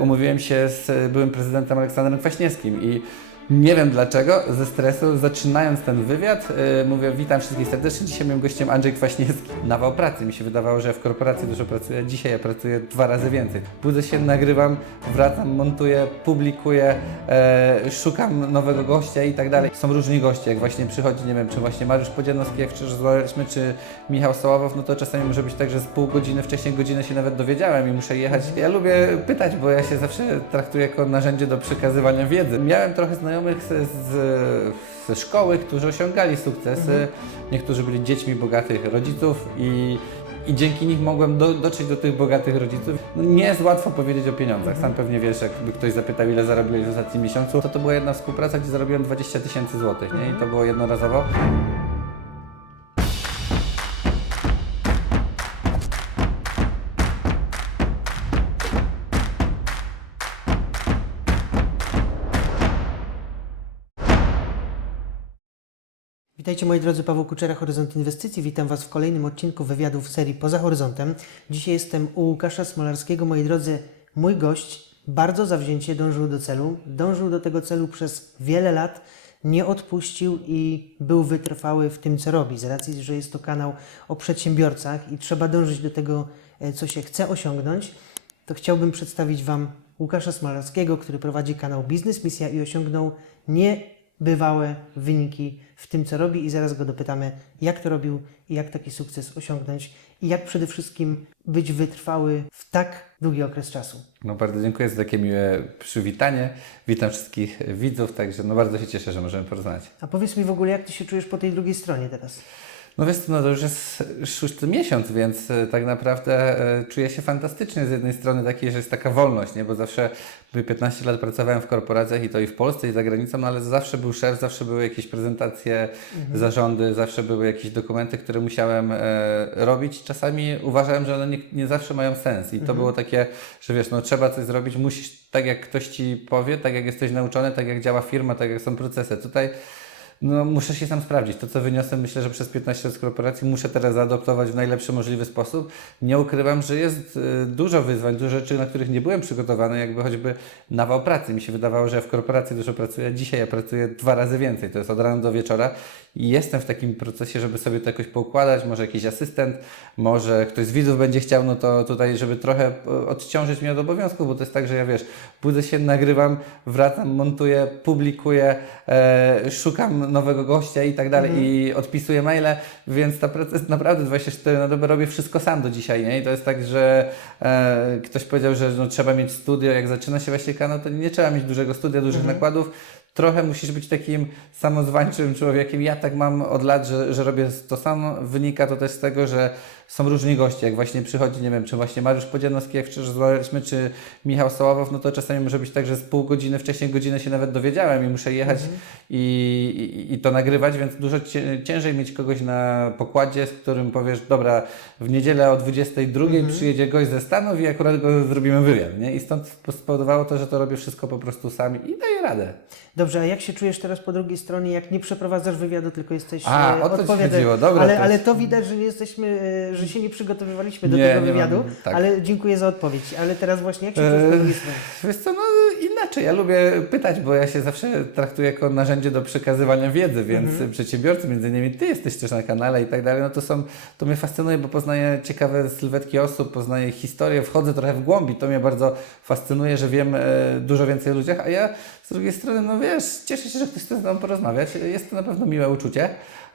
Umówiłem się z byłym prezydentem Aleksandrem Kwaśniewskim i nie wiem dlaczego, ze stresu, zaczynając ten wywiad, yy, mówię, witam wszystkich serdecznie, dzisiaj moim gościem Andrzej Kwaśniewski. Nawał pracy, mi się wydawało, że w korporacji dużo pracuję, dzisiaj ja pracuję dwa razy więcej. Budzę się, nagrywam, wracam, montuję, publikuję, e, szukam nowego gościa i tak dalej. Są różni goście, jak właśnie przychodzi, nie wiem, czy właśnie Mariusz Podzianowski, jak wczoraj rozmawialiśmy, czy Michał Soławow, no to czasami może być tak, że z pół godziny wcześniej godzinę się nawet dowiedziałem i muszę jechać. Ja lubię pytać, bo ja się zawsze traktuję jako narzędzie do przekazywania wiedzy. Miałem trochę znajomych z, z, ze szkoły, którzy osiągali sukcesy. Niektórzy byli dziećmi bogatych rodziców i i dzięki nich mogłem do, dotrzeć do tych bogatych rodziców. No, nie jest łatwo powiedzieć o pieniądzach. Sam pewnie wiesz, jakby ktoś zapytał, ile zarobiłeś w ostatnim miesiącu, to to była jedna współpraca, gdzie zarobiłem 20 tysięcy złotych, nie? I to było jednorazowo. Witajcie moi drodzy, Paweł Kuczera, Horyzont Inwestycji. Witam Was w kolejnym odcinku wywiadów serii Poza Horyzontem. Dzisiaj jestem u Łukasza Smolarskiego. Moi drodzy, mój gość bardzo zawzięcie dążył do celu. Dążył do tego celu przez wiele lat, nie odpuścił i był wytrwały w tym, co robi. Z racji, że jest to kanał o przedsiębiorcach i trzeba dążyć do tego, e, co się chce osiągnąć, to chciałbym przedstawić Wam Łukasza Smolarskiego, który prowadzi kanał Biznes Misja i osiągnął niebywałe wyniki w tym, co robi i zaraz go dopytamy, jak to robił i jak taki sukces osiągnąć i jak przede wszystkim być wytrwały w tak długi okres czasu. No bardzo dziękuję za takie miłe przywitanie. Witam wszystkich widzów, także no bardzo się cieszę, że możemy porozmawiać. A powiedz mi w ogóle, jak Ty się czujesz po tej drugiej stronie teraz? No wiesz co, no to już jest szósty miesiąc, więc e, tak naprawdę e, czuję się fantastycznie z jednej strony takiej, że jest taka wolność, nie? bo zawsze by 15 lat pracowałem w korporacjach i to i w Polsce i za granicą, no ale zawsze był szef, zawsze były jakieś prezentacje, zarządy, zawsze były jakieś dokumenty, które musiałem e, robić. Czasami uważałem, że one nie, nie zawsze mają sens i to było takie, że wiesz, no trzeba coś zrobić, musisz tak jak ktoś Ci powie, tak jak jesteś nauczony, tak jak działa firma, tak jak są procesy. Tutaj no, muszę się sam sprawdzić. To, co wyniosłem, myślę, że przez 15 lat z korporacji muszę teraz zaadoptować w najlepszy możliwy sposób. Nie ukrywam, że jest y, dużo wyzwań, dużo rzeczy, na których nie byłem przygotowany, jakby choćby nawał pracy. Mi się wydawało, że ja w korporacji dużo pracuję. Dzisiaj ja pracuję dwa razy więcej. To jest od rana do wieczora i jestem w takim procesie, żeby sobie to jakoś poukładać. Może jakiś asystent, może ktoś z widzów będzie chciał, no to tutaj, żeby trochę y, odciążyć mnie od obowiązków, bo to jest tak, że ja wiesz, budzę się, nagrywam, wracam, montuję, publikuję, e, szukam nowego gościa i tak dalej i odpisuję maile, więc ta praca jest naprawdę 24 na dobę, robię wszystko sam do dzisiaj, nie? I to jest tak, że e, ktoś powiedział, że no, trzeba mieć studio, jak zaczyna się właśnie kanał, to nie trzeba mieć dużego studia, dużych nakładów, trochę musisz być takim samozwańczym człowiekiem. Ja tak mam od lat, że, że robię to samo. Wynika to też z tego, że są różni goście. Jak właśnie przychodzi, nie wiem, czy właśnie Mariusz Podzianowski, jak wczoraj rozmawialiśmy, czy Michał Soławow, no to czasami może być tak, że z pół godziny wcześniej godzinę się nawet dowiedziałem i muszę jechać i, i, i to nagrywać, więc dużo cię- ciężej mieć kogoś na pokładzie, z którym powiesz, dobra, w niedzielę o 22 przyjedzie gość ze Stanów i akurat go zrobimy wywiad, nie? I stąd spowodowało to, że to robię wszystko po prostu sam i daję radę. Dobrze, a jak się czujesz teraz po drugiej stronie, jak nie przeprowadzasz wywiadu, tylko jesteś A, e, o to ci chodziło, dobra, ale, to ale to widać, że nie jesteśmy, e, że się nie przygotowywaliśmy do Nie, tego nie wywiadu, mam, tak. ale dziękuję za odpowiedź. Ale teraz właśnie jak się czujesz po Eee? Wiesz co, no inaczej. Ja lubię pytać, bo ja się zawsze traktuję jako narzędzie do przekazywania wiedzy, więc przedsiębiorcy, między innymi ty jesteś też na kanale i tak dalej, no to są, to mnie fascynuje, bo poznaję ciekawe sylwetki osób, poznaję historię, wchodzę trochę w głąb i to mnie bardzo fascynuje, że wiem e, dużo więcej o ludziach, a ja z drugiej strony, no wiesz, cieszę się, że ktoś chce z nami porozmawiać. Jest to na pewno miłe uczucie.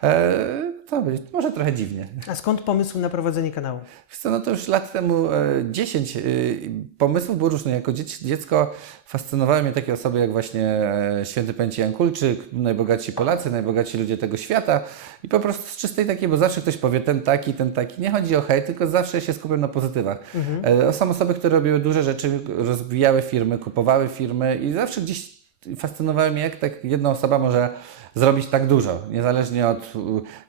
E, to może trochę dziwnie. A skąd pomysł na prowadzenie kanału? Wiesz co, no to już lat temu e, 10 e, pomysłów było różnych. Jako dziec, dziecko fascynowały mnie takie osoby jak właśnie e, święty Pęci Jan Kulczyk, najbogatsi Polacy, najbogatsi ludzie tego świata i po prostu z czystej takiej, bo zawsze ktoś powie ten taki, ten taki. Nie chodzi o hejt, tylko zawsze się skupiam na pozytywach. E, są osoby, które robiły duże rzeczy, rozwijały firmy, kupowały firmy i zawsze gdzieś fascynowały mnie, jak tak jedna osoba może zrobić tak dużo, niezależnie od y,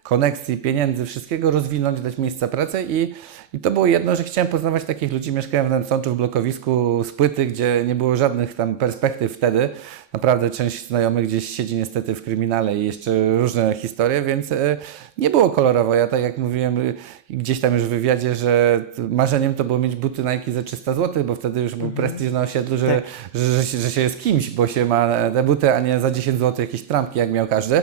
koneksji, pieniędzy, wszystkiego, rozwinąć, dać miejsca pracy i I to było jedno, że chciałem poznawać takich ludzi. Mieszkałem w Nęcączu w blokowisku z płyty, gdzie nie było żadnych tam perspektyw wtedy. Naprawdę część znajomych gdzieś siedzi niestety w kryminale i jeszcze różne historie, więc e, nie było kolorowo. Ja tak jak mówiłem y, gdzieś tam już w wywiadzie, że marzeniem to było mieć buty Nike za 300 zł, bo wtedy już był prestiż na osiedlu, że, Tak. że, że, się, że się jest kimś, bo się ma te buty, a nie za 10 zł jakieś trampki, jak miał każdy.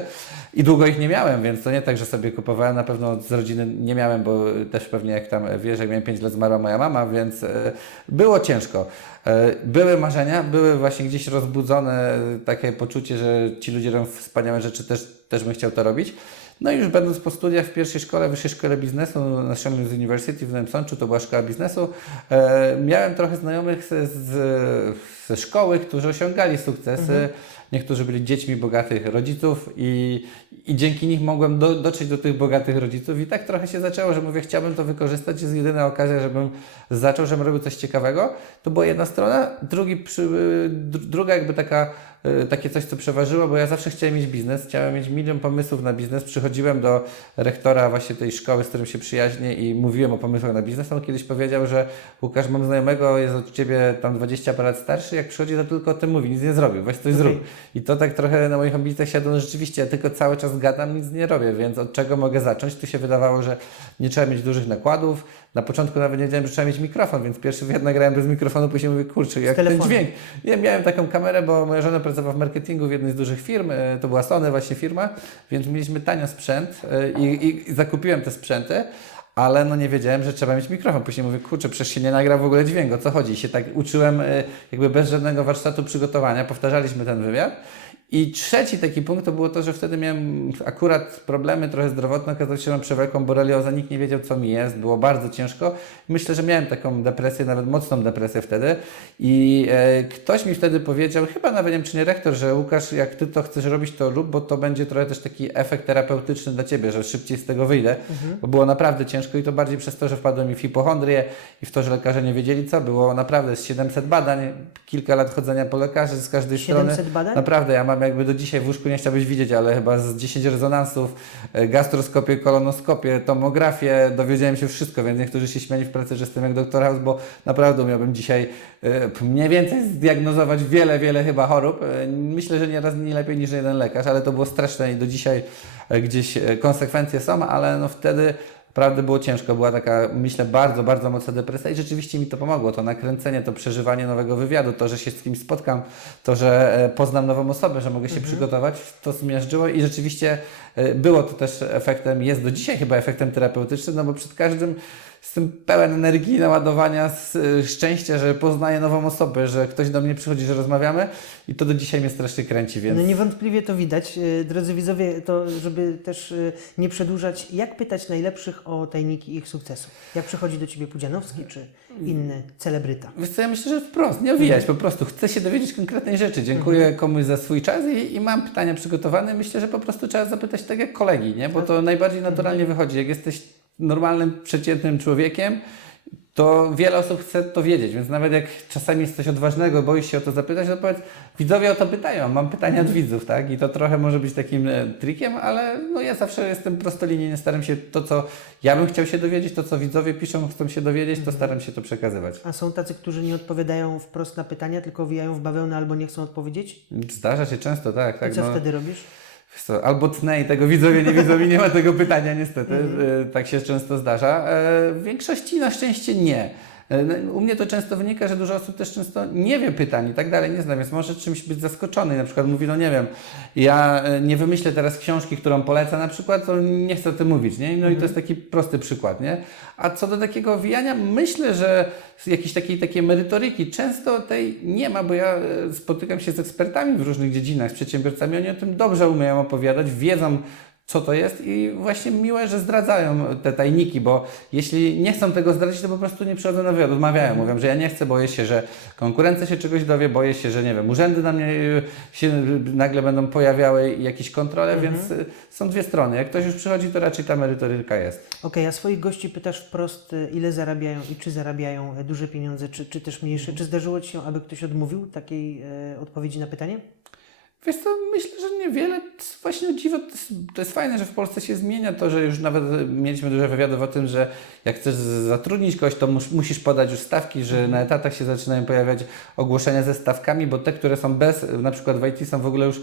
I długo ich nie miałem, więc to nie tak, że sobie kupowałem. Na pewno z rodziny nie miałem, bo też pewnie jak tam wiesz, jak miałem 5 lat zmarła moja mama, więc e, było ciężko. E, Były marzenia, były właśnie gdzieś rozbudzone takie poczucie, że ci ludzie robią wspaniałe rzeczy, też, też bym chciał to robić. No i już będąc po studiach w pierwszej szkole, wyższej szkole biznesu na Sheffield University w Nowym Sączu, to była szkoła biznesu, e, miałem trochę znajomych z, z, ze szkoły, którzy osiągali sukcesy. Niektórzy byli dziećmi bogatych rodziców i, i dzięki nich mogłem do, dotrzeć do tych bogatych rodziców. I tak trochę się zaczęło, że mówię, chciałbym to wykorzystać, jest jedyna okazja, żebym zaczął, żebym robił coś ciekawego. To była jedna strona, drugi przy, dr- druga jakby taka, y, takie coś, co przeważyło, bo ja zawsze chciałem mieć biznes, chciałem mieć milion pomysłów na biznes. Przychodziłem do rektora właśnie tej szkoły, z którym się przyjaźnię i mówiłem o pomysłach na biznes. On kiedyś powiedział, że Łukasz, mam znajomego, jest od Ciebie tam 20 parę lat starszy, jak przychodzi, to tylko o tym mówi, nic nie zrobił, weź coś Okej. zrób. I to tak trochę na moich ambicjach siadło, no rzeczywiście, ja tylko cały czas gadam, nic nie robię, więc od czego mogę zacząć? Tu się wydawało, że nie trzeba mieć dużych nakładów. Na początku nawet nie wiedziałem, że trzeba mieć mikrofon, więc pierwszy wywiad nagrałem bez mikrofonu, później mówię, kurczę, jak ten dźwięk. Nie, miałem taką kamerę, bo moja żona pracowała w marketingu w jednej z dużych firm, e, to była Sony właśnie firma, więc mieliśmy tanio sprzęt e, i, i, i zakupiłem te sprzęty. Ale no nie wiedziałem, że trzeba mieć mikrofon. Później mówię, kurczę, przecież się nie nagra w ogóle dźwięk, o co chodzi? I się tak uczyłem e, jakby bez żadnego warsztatu przygotowania, powtarzaliśmy ten wywiad. I trzeci taki punkt to było to, że wtedy miałem akurat problemy trochę zdrowotne, okazało się, że mam przewlekłą boreliozę, nikt nie wiedział co mi jest, było bardzo ciężko. Myślę, że miałem taką depresję, nawet mocną depresję wtedy i e, ktoś mi wtedy powiedział, chyba nawet nie wiem czy nie rektor, że Łukasz, jak Ty to chcesz robić, to rób, bo to będzie trochę też taki efekt terapeutyczny dla Ciebie, że szybciej z tego wyjdę, bo było naprawdę ciężko i to bardziej przez to, że wpadłem mi w hipochondrię i w to, że lekarze nie wiedzieli co, było naprawdę z 700 badań, kilka lat chodzenia po lekarzy z każdej strony. 700 badań? Naprawdę, ja mam jakby do dzisiaj w łóżku, nie chciałbyś widzieć, ale chyba z 10 rezonansów, e, gastroskopię, kolonoskopię, tomografię, dowiedziałem się wszystko, więc niektórzy się śmiali w pracy, że jestem jak doktor House, bo naprawdę umiałbym dzisiaj e, mniej więcej zdiagnozować wiele, wiele chyba chorób. E, Myślę, że nieraz nie lepiej niż jeden lekarz, ale to było straszne i do dzisiaj gdzieś konsekwencje są, ale no wtedy Naprawdę było ciężko, była taka, myślę, bardzo, bardzo mocna depresja i rzeczywiście mi to pomogło. To nakręcenie, to przeżywanie nowego wywiadu, to, że się z kimś spotkam, to, że e, poznam nową osobę, że mogę się przygotować, to zmiażdżyło i rzeczywiście było to też efektem, jest do dzisiaj chyba efektem terapeutycznym, no bo przed każdym jestem pełen energii, naładowania, e, szczęścia, że poznaję nową osobę, że ktoś do mnie przychodzi, że rozmawiamy i to do dzisiaj mnie strasznie kręci, więc... No niewątpliwie to widać. E, Drodzy widzowie, to żeby też e, nie przedłużać, jak pytać najlepszych o tajniki ich sukcesu? Jak przychodzi do Ciebie Pudzianowski czy inny celebryta? Wiesz co, ja myślę, że wprost, nie owijać, po prostu chcę się dowiedzieć konkretnej rzeczy. Dziękuję komuś za swój czas i, i mam pytania przygotowane. Myślę, że po prostu trzeba zapytać tak jak kolegi, nie? bo to najbardziej naturalnie wychodzi. Jak jesteś normalnym, przeciętnym człowiekiem, to wiele osób chce to wiedzieć, więc nawet jak czasami jest coś odważnego, boisz się o to zapytać, to powiedz, widzowie o to pytają, mam pytania od widzów, tak? I to trochę może być takim e, trikiem, ale no ja zawsze jestem prostolinijny, staram się to, co ja bym chciał się dowiedzieć, to, co widzowie piszą, chcą się dowiedzieć, to staram się to przekazywać. A są tacy, którzy nie odpowiadają wprost na pytania, tylko wijają w bawełnę albo nie chcą odpowiedzieć? Zdarza się często, tak. tak I co no. wtedy robisz? Albo tnę i tego widzowie nie widzą i nie ma tego pytania niestety. E, Tak się często zdarza. E, W większości na szczęście nie. E, no, U mnie to często wynika, że dużo osób też często nie wie pytań i tak dalej, nie znam, więc może czymś być zaskoczony. Na przykład mówi, no nie wiem, ja e, nie wymyślę teraz książki, którą polecę na przykład, to nie chcę o tym mówić, nie? No i to jest taki prosty przykład, nie? A co do takiego wijania, myślę, że z jakiejś takiej, takiej merytoryki często tej nie ma, bo ja e, spotykam się z ekspertami w różnych dziedzinach, z przedsiębiorcami, oni o tym dobrze umieją opowiadać, wiedzą, co to jest i właśnie miłe, że zdradzają te tajniki, bo jeśli nie chcą tego zdradzić, to po prostu nie przychodzą na wywiad, odmawiają, mówią, że ja nie chcę, boję się, że konkurencja się czegoś dowie, boję się, że nie wiem, urzędy na mnie y, się y, nagle będą pojawiały jakieś kontrole, więc y, są dwie strony. Jak ktoś już przychodzi, to raczej ta merytoryka jest. Okej, a swoich gości pytasz wprost, e, ile zarabiają i czy zarabiają e, duże pieniądze, czy, czy też mniejsze. Czy zdarzyło Ci się, aby ktoś odmówił takiej e, odpowiedzi na pytanie? Wiesz co, myślę, że niewiele. Właśnie dziwo, to jest, to jest fajne, że w Polsce się zmienia to, że już nawet mieliśmy dużo wywiadów o tym, że jak chcesz zatrudnić kogoś, to mus, musisz podać już stawki, że na etatach się zaczynają pojawiać ogłoszenia ze stawkami, bo te, które są bez, na przykład w IT są w ogóle już e,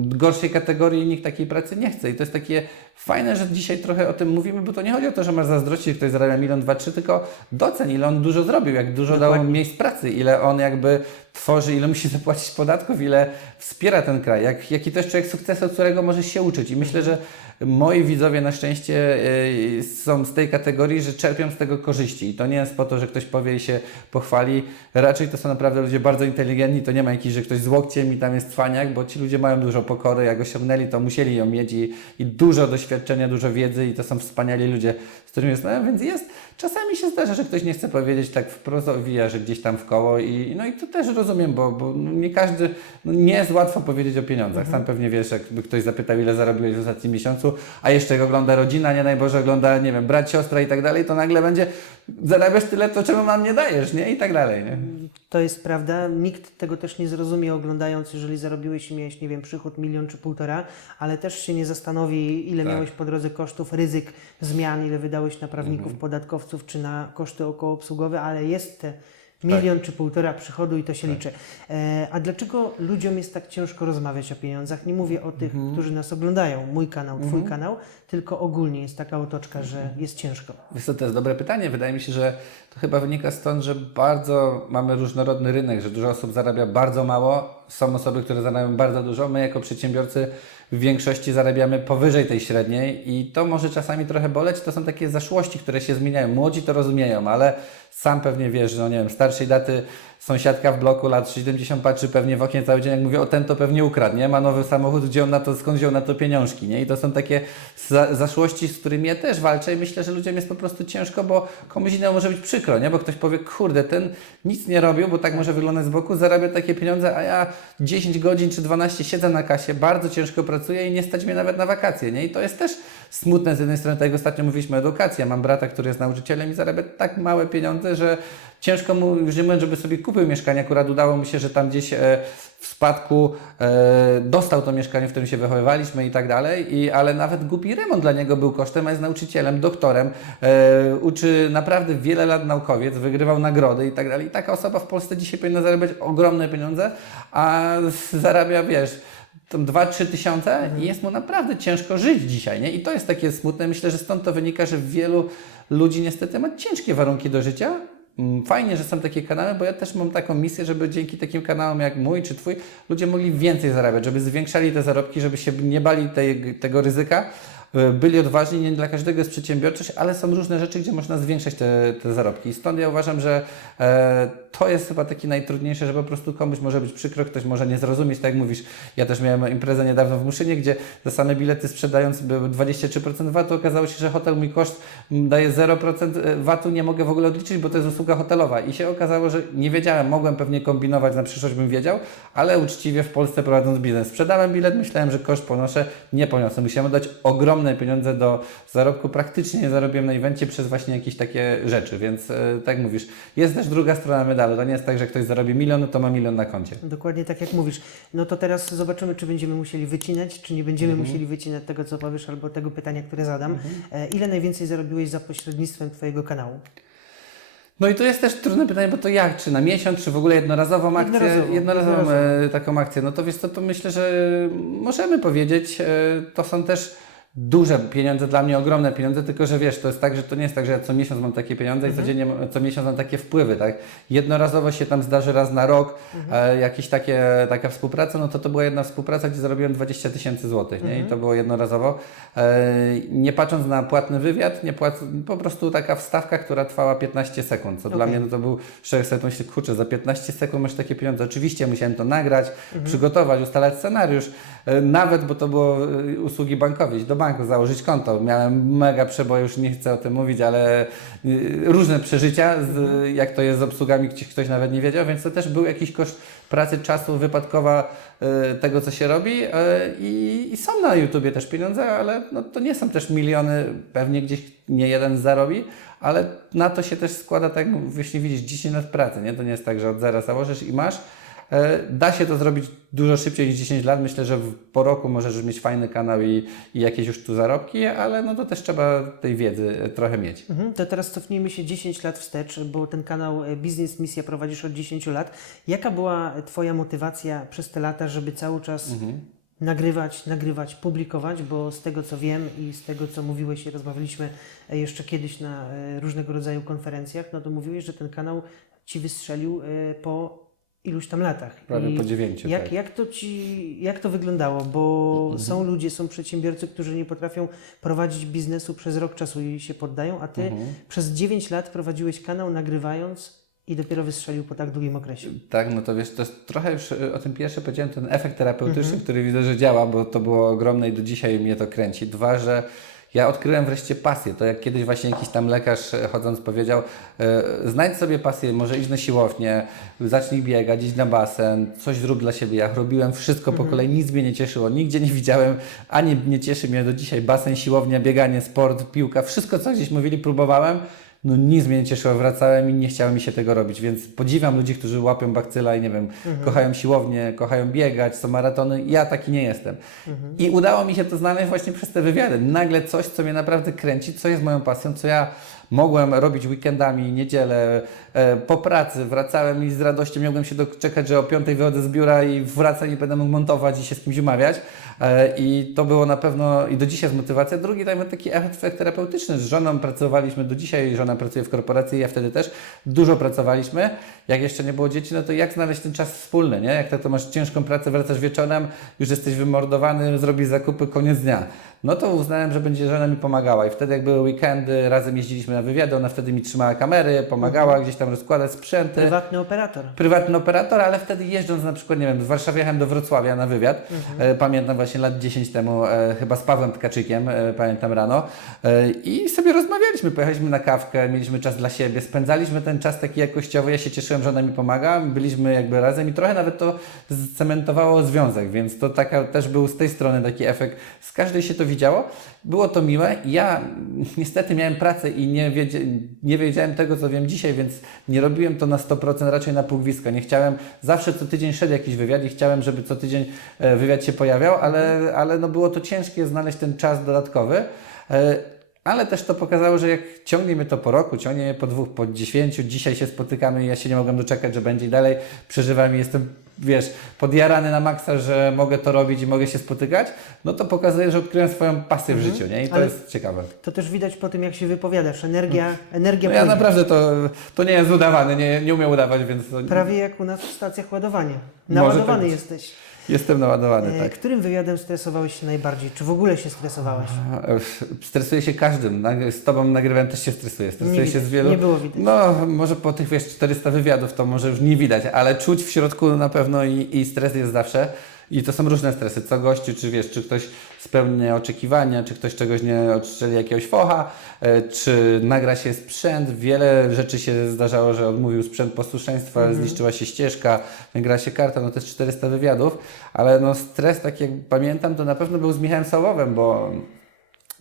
gorszej kategorii i nikt takiej pracy nie chce. I to jest takie fajne, że dzisiaj trochę o tym mówimy, bo to nie chodzi o to, że masz zazdrościć, że ktoś zarabia milion, dwa, trzy, tylko doceń, ile on dużo zrobił, jak dużo dał Dokładnie. miejsc pracy, ile on jakby tworzy, ile musi zapłacić podatków, ile wspiera ten kraj, jak, jaki to jest człowiek sukcesu, od którego możesz się uczyć. I myślę, że moi widzowie na szczęście y, są z tej kategorii, że czerpią z tego korzyści. I to nie jest po to, że ktoś powie i się pochwali. Raczej to są naprawdę ludzie bardzo inteligentni. To nie ma jakiś, że ktoś z łokciem i tam jest cwaniak, bo ci ludzie mają dużo pokory. Jak osiągnęli, to musieli ją mieć i, i dużo doświadczenia, dużo wiedzy i to są wspaniali ludzie, z którymi rozmawiam, więc jest. Czasami się zdarza, że ktoś nie chce powiedzieć tak wprost, owija, że gdzieś tam w koło i no i to też rozumiem, bo, bo nie każdy, no nie jest łatwo powiedzieć o pieniądzach. Sam pewnie wiesz, jakby ktoś zapytał, ile zarobiłeś w ostatnim miesiącu, a jeszcze ogląda rodzina, nie najboże ogląda, nie wiem, brat, siostra i tak dalej, to nagle będzie, zarabiasz tyle, to czemu nam nie dajesz, nie? I tak dalej, nie? To jest prawda. Nikt tego też nie zrozumie oglądając, jeżeli zarobiłeś i miałeś, nie wiem, przychód milion czy półtora, ale też się nie zastanowi, ile Tak. miałeś po drodze kosztów, ryzyk zmian, ile wydałeś na prawników, Mhm. podatkowców czy na koszty okołoobsługowe, ale jest te Tak. milion czy półtora przychodu i to się liczy. E, a dlaczego ludziom jest tak ciężko rozmawiać o pieniądzach? Nie mówię o tych, Mhm. którzy nas oglądają, mój kanał, twój kanał, tylko ogólnie jest taka otoczka, że Mhm. jest ciężko. Wiesz co, to jest dobre pytanie. Wydaje mi się, że to chyba wynika stąd, że bardzo mamy różnorodny rynek, że dużo osób zarabia bardzo mało. Są osoby, które zarabiają bardzo dużo. My jako przedsiębiorcy w większości zarabiamy powyżej tej średniej i to może czasami trochę boleć. To są takie zaszłości, które się zmieniają. Młodzi to rozumieją, ale sam pewnie wiesz, że no nie wiem, starszej daty sąsiadka w bloku lat 70 patrzy pewnie w oknie cały dzień, jak mówię, o ten to pewnie ukradł, nie? Ma nowy samochód, gdzie on na to, skąd wziął na to pieniążki, nie? I to są takie za, zaszłości, z którymi ja też walczę i myślę, że ludziom jest po prostu ciężko, bo komuś innemu może być przykro, nie? Bo ktoś powie, kurde, ten nic nie robił, bo tak może wyglądać z boku, zarabia takie pieniądze, a ja 10 godzin czy 12 siedzę na kasie, bardzo ciężko pracuję i nie stać mnie nawet na wakacje, nie? I to jest też smutne z jednej strony, tak jak ostatnio mówiliśmy o edukacji. Ja mam brata, który jest nauczycielem i zarabia tak małe pieniądze, że ciężko mu, już nie mówiąc, żeby sobie kupił mieszkanie. Akurat udało mi się, że tam gdzieś e, w spadku e, dostał to mieszkanie, w którym się wychowywaliśmy i tak dalej, I, ale nawet głupi remont dla niego był kosztem, a jest nauczycielem, doktorem, e, uczy naprawdę wiele lat naukowiec, wygrywał nagrody i tak dalej. I taka osoba w Polsce dzisiaj powinna zarabiać ogromne pieniądze, a zarabia, wiesz, tam 2-3 tysiące i jest mu naprawdę ciężko żyć dzisiaj, nie? I to jest takie smutne. Myślę, że stąd to wynika, że wielu ludzi niestety ma ciężkie warunki do życia. Mm, Fajnie, że są takie kanały, bo ja też mam taką misję, żeby dzięki takim kanałom jak mój czy Twój ludzie mogli więcej zarabiać, żeby zwiększali te zarobki, żeby się nie bali tej, tego ryzyka, y, byli odważni. Nie dla każdego jest przedsiębiorczość, ale są różne rzeczy, gdzie można zwiększać te, te zarobki. I stąd ja uważam, że e, to jest chyba takie najtrudniejsze, że po prostu komuś może być przykro, ktoś może nie zrozumieć, tak jak mówisz. Ja też miałem imprezę niedawno w Muszynie, gdzie za same bilety sprzedając były 23% VAT-u, okazało się, że hotel mój koszt daje 0% VAT-u, nie mogę w ogóle odliczyć, bo to jest usługa hotelowa. I się okazało, że nie wiedziałem, mogłem pewnie kombinować, na przyszłość bym wiedział, ale uczciwie w Polsce prowadząc biznes. Sprzedałem bilet, myślałem, że koszt ponoszę, nie poniosę. Musiałem dać ogromne pieniądze do zarobku. Praktycznie nie zarobiłem na evencie przez właśnie jakieś takie rzeczy, więc e, tak mówisz. Jest też druga strona medalu. To nie jest tak, że ktoś zarobi milion, to ma milion na koncie. Dokładnie tak jak mówisz. No to teraz zobaczymy, czy będziemy musieli wycinać, czy nie będziemy musieli wycinać tego, co powiesz, albo tego pytania, które zadam. E, ile najwięcej zarobiłeś za pośrednictwem Twojego kanału? No i to jest też trudne pytanie, bo to jak? Czy na miesiąc, czy w ogóle jednorazową akcję? Jednorazową jednorazowo. e, taką akcję. No to wiesz co, to myślę, że możemy powiedzieć, e, to są też duże pieniądze, dla mnie ogromne pieniądze, tylko że wiesz, to jest tak, że to nie jest tak, że ja co miesiąc mam takie pieniądze i codziennie, co miesiąc mam takie wpływy, tak? Jednorazowo się tam zdarzy raz na rok e, jakieś takie, taka współpraca, no to to była jedna współpraca, gdzie zarobiłem 20 tysięcy złotych, nie? I to było jednorazowo. E, nie patrząc na płatny wywiad, nie płac, po prostu taka wstawka, która trwała 15 sekund, co dla Okej. mnie no to był sekund, myślę, kurczę, za 15 sekund masz takie pieniądze. Oczywiście musiałem to nagrać, przygotować, ustalać scenariusz, nawet, bo to było e, usługi bankowe, do banku, założyć konto. Miałem mega przeboje, już nie chcę o tym mówić, ale e, różne przeżycia, z, jak to jest z obsługami, gdzieś ktoś nawet nie wiedział, więc to też był jakiś koszt pracy, czasu, wypadkowa e, tego, co się robi e, i, i są na YouTubie też pieniądze, ale no, to nie są też miliony, pewnie gdzieś nie jeden zarobi, ale na to się też składa, tak jak jeśli widzisz 10 lat pracy, nie? To nie jest tak, że od zera założysz i masz, E, Da się to zrobić dużo szybciej niż 10 lat. Myślę, że po roku możesz mieć fajny kanał i, i jakieś już tu zarobki, ale no to też trzeba tej wiedzy e, trochę mieć. Mhm, to teraz cofnijmy się 10 lat wstecz, bo ten kanał e, Biznes Misja prowadzisz od 10 lat. Jaka była Twoja motywacja przez te lata, żeby cały czas nagrywać, nagrywać, publikować? Bo z tego co wiem i z tego co mówiłeś i rozmawialiśmy e, jeszcze kiedyś na e, różnego rodzaju konferencjach, no to mówiłeś, że ten kanał Ci wystrzelił e, po iluś tam latach. Prawie I po dziewięciu. Jak, tak. jak, to ci, jak to wyglądało? Bo są ludzie, są przedsiębiorcy, którzy nie potrafią prowadzić biznesu przez rok czasu i się poddają, a ty przez 9 lat prowadziłeś kanał nagrywając i dopiero wystrzelił po tak długim okresie. Tak, no to wiesz, to jest trochę już y, o tym pierwsze powiedziałem, ten efekt terapeutyczny, który widzę, że działa, bo to było ogromne i do dzisiaj mnie to kręci. Dwa, że ja odkryłem wreszcie pasję. To jak kiedyś właśnie jakiś tam lekarz e, chodząc powiedział, e, znajdź sobie pasję, może idź na siłownię, zacznij biegać, idź na basen, coś zrób dla siebie. Ja robiłem wszystko po kolei, nic mnie nie cieszyło, nigdzie nie widziałem, ani nie cieszy mnie do dzisiaj basen, siłownia, bieganie, sport, piłka, wszystko co gdzieś mówili, próbowałem. No nic mnie nie cieszyło, wracałem i nie chciało mi się tego robić, więc podziwiam ludzi, którzy łapią bakcyla i nie wiem, kochają siłownię, kochają biegać, są maratony. Ja taki nie jestem. I udało mi się to znaleźć właśnie przez te wywiady. Nagle coś, co mnie naprawdę kręci, co jest moją pasją, co ja mogłem robić weekendami, niedzielę, po pracy, wracałem i z radością mogłem się doczekać, że o piątej wychodzę z biura i wracam i będę mógł montować i się z kimś umawiać. E, I to było na pewno i do dzisiaj jest motywacja. Drugi dajmy taki efekt terapeutyczny. Z żoną pracowaliśmy do dzisiaj, żona pracuje w korporacji, ja wtedy też dużo pracowaliśmy. Jak jeszcze nie było dzieci, no to jak znaleźć ten czas wspólny, nie? Jak tak to masz ciężką pracę, wracasz wieczorem, już jesteś wymordowany, zrobisz zakupy, koniec dnia. No to uznałem, że będzie żona mi pomagała i wtedy jak były weekendy, razem jeździliśmy na wywiady, ona wtedy mi trzymała kamery, pomagała gdzieś tam rozkładać sprzęty. Prywatny operator. prywatny operator, ale wtedy jeżdżąc na przykład, nie wiem, z Warszawy jechałem do Wrocławia na wywiad, e, pamiętam właśnie lat 10 temu, e, chyba z Pawłem Tkaczykiem, e, pamiętam rano. I sobie rozmawialiśmy, pojechaliśmy na kawkę, mieliśmy czas dla siebie, spędzaliśmy ten czas taki jakościowy, ja się cieszyłem, że ona mi pomaga, byliśmy jakby razem i trochę nawet to cementowało związek, więc to taka też był z tej strony taki efekt, z każdej się to widziało, było to miłe. Ja niestety miałem pracę i nie, nie wiedziałem tego, co wiem dzisiaj, więc nie robiłem to na 100%, raczej na półgwiska. Nie chciałem, zawsze co tydzień szedł jakiś wywiad i chciałem, żeby co tydzień e, wywiad się pojawiał, ale, ale no było to ciężkie znaleźć ten czas dodatkowy. E, Ale też to pokazało, że jak ciągnie mnie to po roku, ciągnie mnie po dwóch, po dziesięciu, dzisiaj się spotykamy i ja się nie mogłem doczekać, że będzie dalej. Przeżywam i jestem, wiesz, podjarany na maksa, że mogę to robić i mogę się spotykać, no to pokazuje, że odkryłem swoją pasję w życiu, nie? I to Ale- jest ciekawe. To też widać po tym, jak się wypowiadasz. Energia, energia No ja płynie. naprawdę to, to nie jest udawane, nie, nie umiem udawać, więc Prawie jak u nas w stacjach ładowania. Naładowany tak jesteś. Jestem naładowany, E, tak. Którym wywiadem stresowałeś się najbardziej? Czy w ogóle się stresowałeś? Stresuję się każdym. Z Tobą nagrywałem też się stresuję. Stresuję Nie się widać, z wielu. nie było widać. No, może po tych wiesz, 400 wywiadów to może już nie widać, ale czuć w środku na pewno i, i stres jest zawsze. I to są różne stresy. Co gościu, czy wiesz, czy ktoś spełni oczekiwania, czy ktoś czegoś nie odstrzeli jakiegoś focha, e, czy nagra się sprzęt. Wiele rzeczy się zdarzało, że odmówił sprzęt posłuszeństwa, Mhm. zniszczyła się ścieżka, nagrała się karta, no to jest 400 wywiadów, ale no stres, tak jak pamiętam, to na pewno był z Michałem Sałowem, bo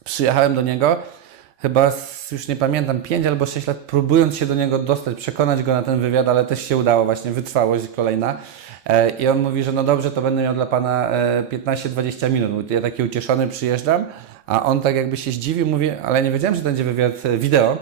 przyjechałem do niego, chyba już nie pamiętam, 5 albo 6 lat, próbując się do niego dostać, przekonać go na ten wywiad, ale też się udało, właśnie wytrwałość kolejna. E, I on mówi, że no dobrze, to będę miał dla Pana e, 15-20 minut. Ja taki ucieszony przyjeżdżam, a on tak jakby się zdziwił, mówi, ale nie wiedziałem, że będzie wywiad e, wideo.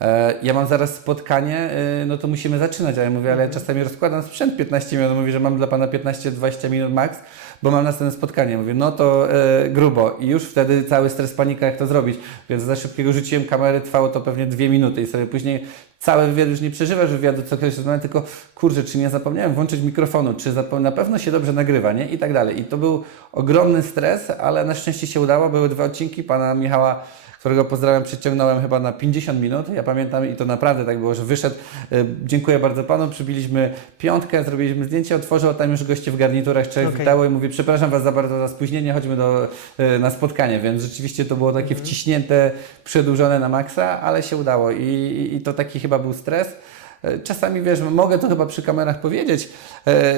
E, Ja mam zaraz spotkanie, e, no to musimy zaczynać. A ja mówię, ale czasami rozkładam sprzęt 15 minut. Mówi, że mam dla Pana 15-20 minut max, bo mam następne spotkanie. Mówię, no to e, grubo. I już wtedy cały stres, panika, jak to zrobić. Więc za szybkiego rzuciłem kamerę, trwało to pewnie dwie minuty i sobie później cały wywiad już nie przeżywasz wywiadu co ktoś rozmawia, tylko kurczę, czy nie zapomniałem włączyć mikrofonu, czy na pewno się dobrze nagrywa, nie? I tak dalej. I to był ogromny stres, ale na szczęście się udało. Były dwa odcinki pana Michała którego pozdrawiam, przyciągnąłem chyba na 50 minut. Ja pamiętam i to naprawdę tak było, że wyszedł. e, Dziękuję bardzo panu. Przybiliśmy piątkę, zrobiliśmy zdjęcie, otworzył, a tam już goście w garniturach człowiek witało i mówi, przepraszam was za bardzo za spóźnienie, chodźmy do, e, na spotkanie. Więc rzeczywiście to było takie wciśnięte, przedłużone na maksa, ale się udało i, i, i to taki chyba był stres. E, Czasami wiesz, mogę to chyba przy kamerach powiedzieć, e,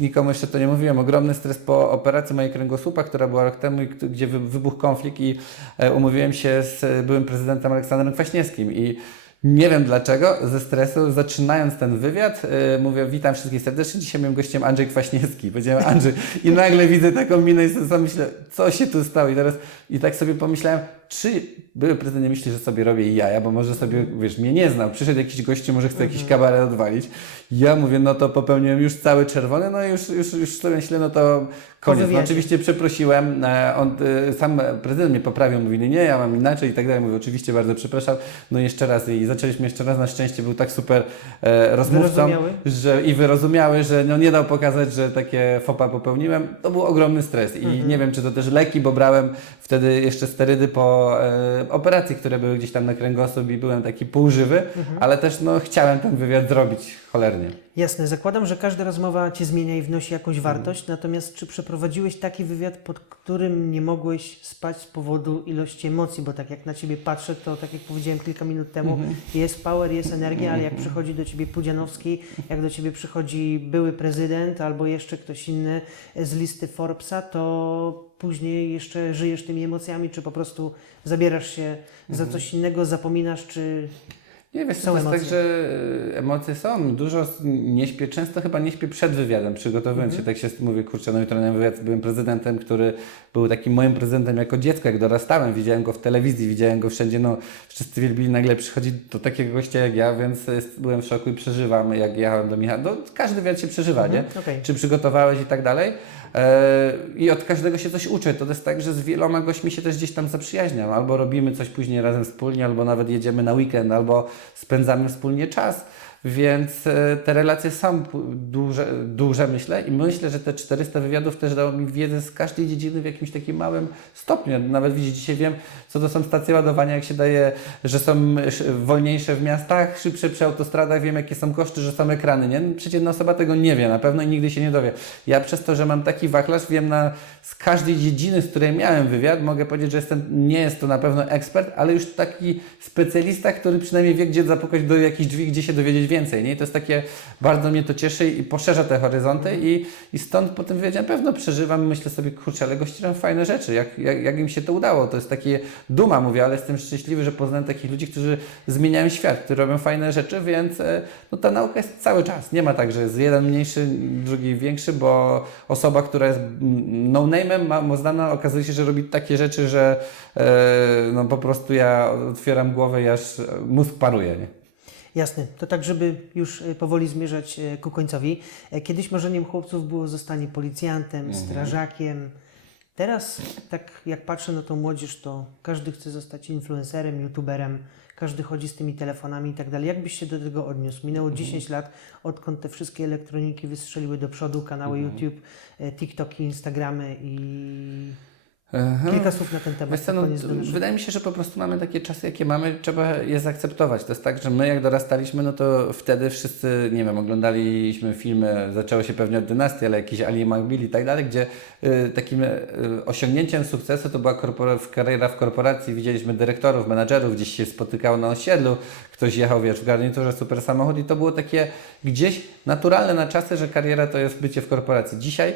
nikomu jeszcze to nie mówiłem, ogromny stres po operacji mojej kręgosłupa, która była rok temu, gdzie wy- wybuchł konflikt i e, umówiłem się z byłym prezydentem Aleksandrem Kwaśniewskim. I Nie wiem dlaczego, ze stresu, zaczynając ten wywiad, yy, mówię, witam wszystkich serdecznie, dzisiaj moim gościem Andrzej Kwaśniewski. Powiedziałem Andrzej i nagle widzę taką minę i sobie myślę, co się tu stało? I teraz, i tak sobie pomyślałem, czy były prezydent nie myśli, że sobie robię jaja, bo może sobie, wiesz, mnie nie znał, przyszedł jakiś gościu, może chce jakiś kabaret odwalić. Ja mówię, no to popełniłem już cały czerwony, no i już, już, już sobie myślę, no to koniec. No, oczywiście przeprosiłem, e, on, e, sam prezydent mnie poprawił, mówi, nie, ja mam inaczej i tak dalej. Mówię, oczywiście bardzo przepraszam, no jeszcze raz i zaczęliśmy jeszcze raz, na szczęście był tak super e, rozmówcą, że i wyrozumiały, że no, nie dał pokazać, że takie fopa popełniłem. To był ogromny stres i Mhm. nie wiem, czy to też leki, bo brałem wtedy jeszcze sterydy po e, operacji, które były gdzieś tam na kręgosłup i byłem taki półżywy, Mhm. ale też no, chciałem ten wywiad zrobić cholernie. Jasne, zakładam, że każda rozmowa Cię zmienia i wnosi jakąś Mhm. wartość, natomiast czy przeprowadziłeś taki wywiad, pod którym nie mogłeś spać z powodu ilości emocji, bo tak jak na Ciebie patrzę, to tak jak powiedziałem kilka minut temu, Mhm. jest power, jest energia, ale jak przychodzi do Ciebie Pudzianowski, jak do Ciebie przychodzi były prezydent albo jeszcze ktoś inny z listy Forbesa, to później jeszcze żyjesz tymi emocjami, czy po prostu zabierasz się Mhm. za coś innego, zapominasz, czy Nie wiesz, Są to jest tak, emocje. że e, emocje są. Dużo nie śpię, często chyba nie śpię przed wywiadem, przygotowując Mhm. się. Tak się mówię, kurczę, no jutro na wywiad byłem prezydentem, który był takim moim prezydentem jako dziecko, jak dorastałem. Widziałem go w telewizji, widziałem go wszędzie, no wszyscy wielbili, nagle przychodzi do takiego gościa jak ja, więc byłem w szoku i przeżywam, jak jechałem do Michała. No, każdy wywiad się przeżywa, nie? Mhm, okej. Czy przygotowałeś i tak dalej. E, I od każdego się coś uczę. To jest tak, że z wieloma gośćmi się też gdzieś tam zaprzyjaźniam. Albo robimy coś później razem wspólnie, albo nawet jedziemy na weekend, albo spędzamy wspólnie czas. Więc e, te relacje są duże, duże, myślę, i myślę, że te 400 wywiadów też dało mi wiedzę z każdej dziedziny w jakimś takim małym stopniu. Nawet widzicie, dzisiaj wiem, co to są stacje ładowania, jak się daje, że są sz- wolniejsze w miastach, szybsze przy autostradach, wiem, jakie są koszty, że są ekrany. Nie? Przeciętna osoba tego nie wie, na pewno i nigdy się nie dowie. Ja przez to, że mam taki wachlarz, wiem na, z każdej dziedziny, z której miałem wywiad, mogę powiedzieć, że jestem, nie jest to na pewno ekspert, ale już taki specjalista, który przynajmniej wie, gdzie zapukać do jakichś drzwi, gdzie się dowiedzieć więcej. Nie? I to jest takie, bardzo mnie to cieszy i poszerza te horyzonty i, i stąd po tym wywiadzie na pewno przeżywam, myślę sobie, kurczę, ale robią fajne rzeczy, jak, jak, jak im się to udało. To jest takie duma, mówię, ale jestem szczęśliwy, że poznałem takich ludzi, którzy zmieniają świat, którzy robią fajne rzeczy, więc e, no, ta nauka jest cały czas. Nie ma tak, że jest jeden mniejszy, drugi większy, bo osoba, która jest no-name'em, ma, ma znana, okazuje się, że robi takie rzeczy, że e, no, po prostu ja otwieram głowę i aż mózg paruje. Nie? Jasne, to tak, żeby już e, powoli zmierzać e, ku końcowi. E, Kiedyś marzeniem chłopców było zostanie policjantem, strażakiem. Teraz, tak jak patrzę na tą młodzież, to każdy chce zostać influencerem, youtuberem, każdy chodzi z tymi telefonami i tak dalej. Jak byś się do tego odniósł? Minęło 10 lat, odkąd te wszystkie elektroniki wystrzeliły do przodu, kanały YouTube, e, TikToki, Instagramy i Aha. kilka słów na ten temat. Co, no, wydaje mi się, że po prostu mamy takie czasy, jakie mamy, trzeba je zaakceptować. To jest tak, że my jak dorastaliśmy, no to wtedy wszyscy, nie wiem, oglądaliśmy filmy, zaczęło się pewnie od dynastii, ale jakiś Ali McBeal i tak dalej, gdzie y, takim y, osiągnięciem sukcesu to była kariera w korporacji. Widzieliśmy dyrektorów, menadżerów, gdzieś się spotykało na osiedlu, ktoś jechał, wiesz, w garniturze, super samochód i to było takie gdzieś naturalne na czasy, że kariera to jest bycie w korporacji. Dzisiaj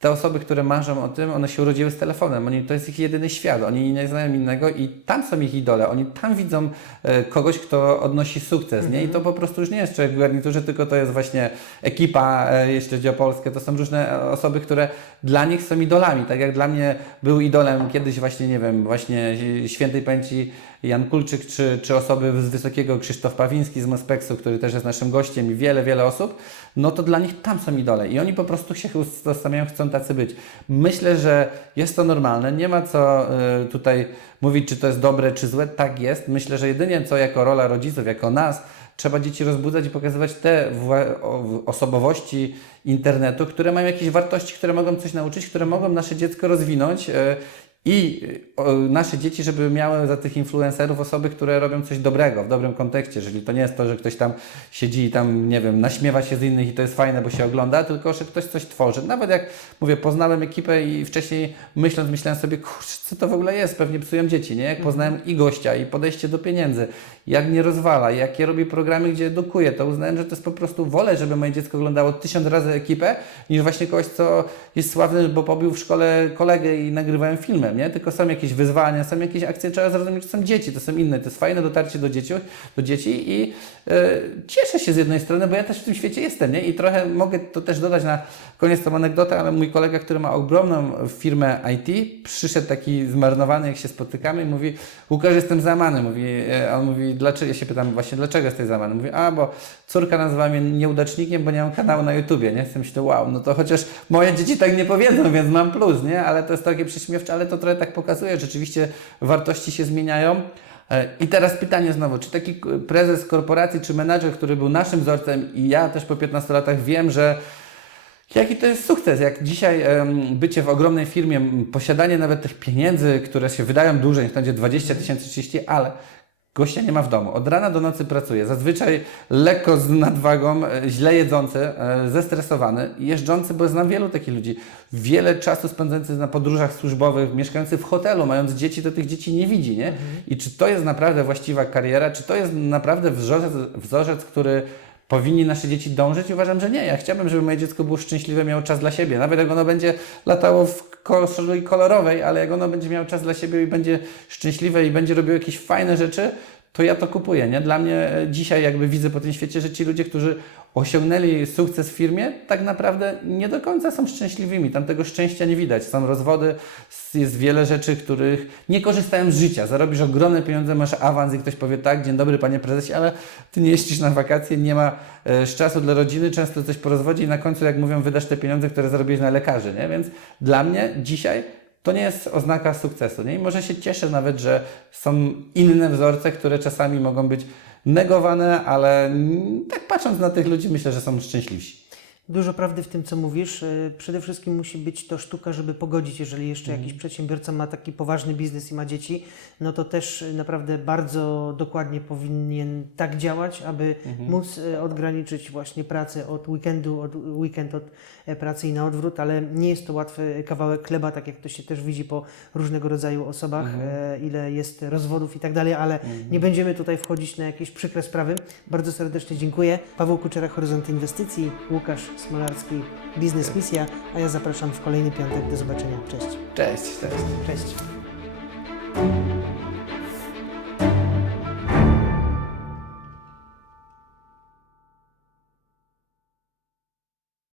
te osoby, które marzą o tym, one się urodziły z telefonem. Oni, to jest ich jedyny świat. Oni nie znają innego i tam są ich idole. Oni tam widzą e, kogoś, kto odnosi sukces. Nie? I to po prostu już nie jest człowiek w garniturze, tylko to jest właśnie ekipa, e, jeśli chodzi o Polskę. To są różne e, osoby, które dla nich są idolami. Tak jak dla mnie był idolem kiedyś właśnie, nie wiem, właśnie świętej pamięci Jan Kulczyk, czy, czy osoby z Wysokiego, Krzysztof Pawiński z Mospeksu, który też jest naszym gościem i wiele, wiele osób, no to dla nich tam są idole i oni po prostu się zastanawiają, chcą tacy być. Myślę, że jest to normalne, nie ma co y, tutaj mówić, czy to jest dobre, czy złe, tak jest. Myślę, że jedynie co jako rola rodziców, jako nas, trzeba dzieci rozbudzać i pokazywać te osobowości internetu, które mają jakieś wartości, które mogą coś nauczyć, które mogą nasze dziecko rozwinąć y, i o, nasze dzieci, żeby miały za tych influencerów osoby, które robią coś dobrego, w dobrym kontekście, czyli to nie jest to, że ktoś tam siedzi i tam, nie wiem, naśmiewa się z innych i to jest fajne, bo się ogląda, tylko że ktoś coś tworzy. Nawet jak, mówię, poznałem ekipę i wcześniej myśląc, myślałem sobie, kurczę, co to w ogóle jest, pewnie psują dzieci, nie? Jak poznałem i gościa, i podejście do pieniędzy, jak nie rozwala, jakie robi programy, gdzie edukuje, to uznałem, że to jest po prostu wolę, żeby moje dziecko oglądało tysiąc razy ekipę, niż właśnie kogoś, co jest sławny, bo pobił w szkole kolegę i nagrywałem filmy. Problemem, nie? Tylko są jakieś wyzwania, są jakieś akcje, trzeba zrozumieć, że są dzieci, to są inne, to jest fajne dotarcie do dzieci, do dzieci i e, cieszę się z jednej strony, bo ja też w tym świecie jestem, nie? I trochę mogę to też dodać na koniec tą anegdotę, ale mój kolega, który ma ogromną firmę IT, przyszedł taki zmarnowany, jak się spotykamy i mówi, Łukasz, jestem załamany, mówi, e, a on mówi, dlaczego, ja się pytam właśnie, dlaczego jesteś załamany? Mówi, a, bo córka nazywa mnie nieudacznikiem, bo nie mam kanału na YouTubie, nie? Jestem myślę, wow, no to chociaż moje dzieci tak nie powiedzą, więc mam plus, nie? Ale to jest takie prześmiewcze, ale to trochę tak pokazuje, rzeczywiście wartości się zmieniają. E, I teraz pytanie znowu, czy taki prezes korporacji, czy menadżer, który był naszym wzorcem i ja też po 15 latach wiem, że Jaki to jest sukces? Jak dzisiaj bycie w ogromnej firmie, posiadanie nawet tych pieniędzy, które się wydają niech to będzie 20 tysięcy, 30, ale gościa nie ma w domu. Od rana do nocy pracuje. Zazwyczaj lekko z nadwagą, e, źle jedzący, e, zestresowany, jeżdżący, bo znam wielu takich ludzi. Wiele czasu spędzający na podróżach służbowych, mieszkający w hotelu, mając dzieci, to tych dzieci nie widzi, nie? I czy to jest naprawdę właściwa kariera? Czy to jest naprawdę wzorzec, wzorzec który powinni nasze dzieci dążyć? Uważam, że nie. Ja chciałbym, żeby moje dziecko było szczęśliwe, miało czas dla siebie. Nawet jak ono będzie latało w koszuli kolorowej, ale jak ono będzie miało czas dla siebie i będzie szczęśliwe i będzie robiło jakieś fajne rzeczy, to ja to kupuję. Nie? Dla mnie e, dzisiaj jakby widzę po tym świecie, że ci ludzie, którzy osiągnęli sukces w firmie, tak naprawdę nie do końca są szczęśliwymi. Tam tego szczęścia nie widać. Są rozwody, jest wiele rzeczy, których nie korzystają z życia. Zarobisz ogromne pieniądze, masz awans i ktoś powie tak, dzień dobry panie prezesie, ale ty nie jeździsz na wakacje, nie ma e, czasu dla rodziny, często coś po rozwodzie i na końcu, jak mówią, wydasz te pieniądze, które zarobiłeś na lekarzy. Nie? Więc dla mnie dzisiaj to nie jest oznaka sukcesu. Nie? I może się cieszę nawet, że są inne wzorce, które czasami mogą być negowane, ale tak patrząc na tych ludzi, myślę, że są szczęśliwsi. Dużo prawdy w tym, co mówisz. Y, Przede wszystkim musi być to sztuka, żeby pogodzić, jeżeli jeszcze jakiś przedsiębiorca ma taki poważny biznes i ma dzieci, no to też y, naprawdę bardzo dokładnie powinien tak działać, aby móc y, odgraniczyć właśnie pracę od weekendu, od weekend od e, pracy i na odwrót, ale nie jest to łatwy kawałek chleba, tak jak to się też widzi po różnego rodzaju osobach, e, ile jest rozwodów i tak dalej, ale nie będziemy tutaj wchodzić na jakieś przykre sprawy. Bardzo serdecznie dziękuję. Paweł Kuczera, Horyzont Inwestycji, Łukasz Smolarski Biznes Misja, a ja zapraszam w kolejny piątek. Do zobaczenia. Cześć. Cześć. Cześć. cześć.